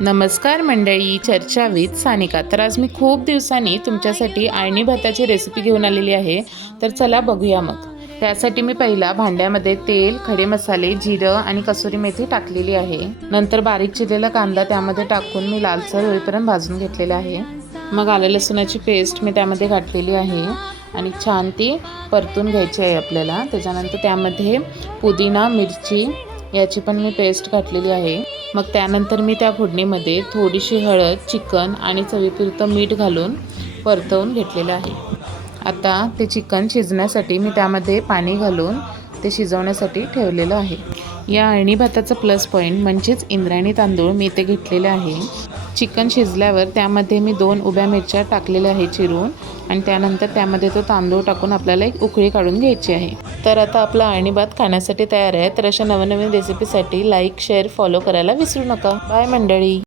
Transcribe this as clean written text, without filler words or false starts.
नमस्कार मंडळी, चर्चा विथ सानिका। तर आज मी खूप दिवसांनी तुमच्यासाठी अळणी भाताची रेसिपी घेऊन आलेली आहे। तर चला बघूया मग। त्यासाठी मी पहिला भांड्यामध्ये तेल, खडे मसाले, जिरं आणि कसुरी मेथी टाकलेली आहे। नंतर बारीक चिरलेला कांदा त्यामध्ये टाकून मी लालसर होईपर्यंत भाजून घेतलेला आहे। मग आलं लसूणाची पेस्ट मी त्यामध्ये घातलेली आहे आणि छान ती परतून घ्यायची आहे आपल्याला। त्याच्यानंतर त्यामध्ये पुदिना, मिरची याची पण मी पेस्ट घातलेली आहे। मग त्यानंतर मी त्या फोडणीमध्ये थोडीशी हळद, चिकन आणि चवीपुरतं मीठ घालून परतवून घेतलेलं आहे। आता ते चिकन शिजण्यासाठी मी त्यामध्ये पाणी घालून ते शिजवण्यासाठी ठेवलेलं आहे। या अळणी भाताचं प्लस पॉईंट म्हणजेच इंद्रायणी तांदूळ मी ते घेतलेले आहे। चिकन शिजल्यावर त्यामध्ये मी 2 उभ्या मिरच्या टाकलेल्या आहे चिरून आणि त्यानंतर त्यामध्ये तो तांदूळ टाकून आपल्याला एक उकळी काढून घ्यायची आहे। तर आता आपला अळणी भात खाण्यासाठी तयार आहे। तर अशा नवनवीन रेसिपीसाठी लाईक, शेअर, फॉलो करायला विसरू नका। बाय मंडळी।